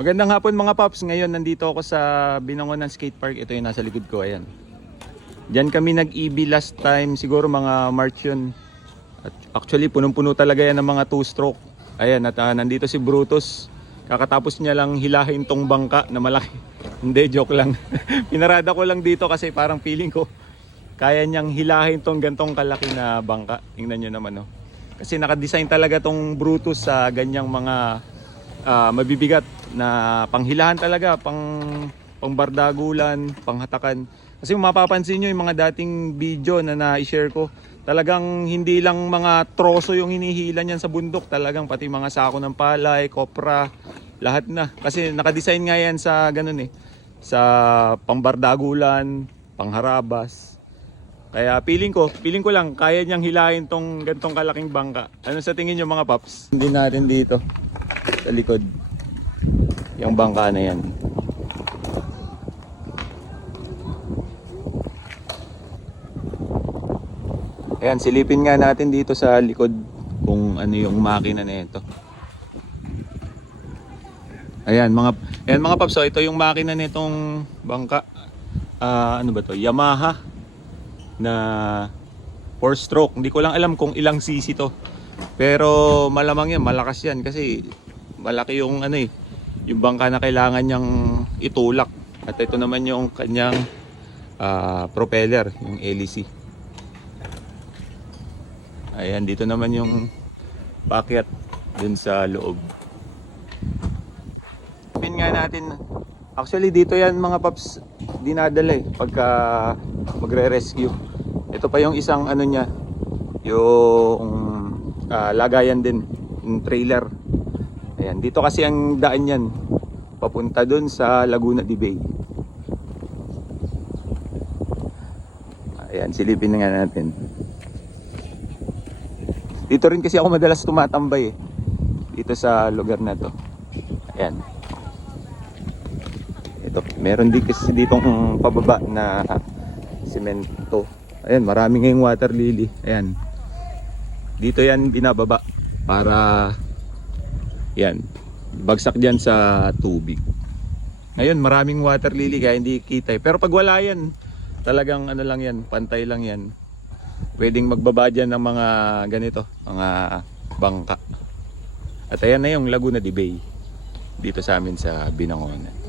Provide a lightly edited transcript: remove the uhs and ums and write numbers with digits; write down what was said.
Magandang hapon mga paps. Ngayon nandito ako sa Binangonan Skate Park. Ito yung nasa likod ko, ayan. Diyan kami nag-EB last time, siguro mga March yun. At actually punong-puno talaga yan ng mga 2-stroke. Ayan, at nandito si Brutus. Kakatapos niya lang hilahin tong bangka na malaki. Hindi, joke lang. Pinarada ko lang dito kasi parang feeling ko kaya niyang hilahin tong gantong kalaki na bangka. Tingnan nyo naman, no? Kasi nakadesign talaga tong Brutus sa ganyang mga mabibigat na panghilahan talaga, pangbardagulan, panghatakan. Kasi kung mapapansin nyo yung mga dating video na na-share ko, talagang hindi lang mga troso yung hinihila niyan sa bundok, talagang pati mga sako ng palay, kopra, lahat na. Kasi nakadesign nga yan sa ganun sa pangbardagulan, pangharabas. Kaya feeling ko lang kaya niyang hilahin tong gantong kalaking bangka. Ano sa tingin nyo mga paps? Hindi natin dito sa likod yung bangka na yan. Ayan, silipin nga natin dito sa likod kung ano yung makina na ito. Ayan mga paps, so ito yung makina nitong bangka. Ano ba to? Yamaha na 4-stroke. Hindi ko lang alam kung ilang cc to. Pero malamang yan, malakas yan kasi malaki yung yung bangka na kailangan niyang itulak. At ito naman yung kanyang propeller, yung LEC. Ayan, dito naman yung paakyat dun sa loob. Pin nga natin. Actually dito yan mga paps dinadala pagka magre-rescue. Ito pa yung isang niya, yung lagayan din, yung trailer. Ayan, dito kasi ang daan yan papunta dun sa Laguna de Bay. Ayan, silipin na nga natin. Dito rin kasi ako madalas tumatambay dito sa lugar na to. Ayan. Ito, meron din kasi ditong pababa na semento. Ayan, marami ngayong water lily. Ayan. Dito yan binababa para yan, bagsak diyan sa tubig. Ngayon, maraming water lily kaya hindi kita. Pero pag wala yan, talagang lang yan, pantay lang yan. Pwedeng magbaba dyan ng mga ganito, mga bangka. At ayan na yung Laguna de Bay dito sa amin sa Binangonan.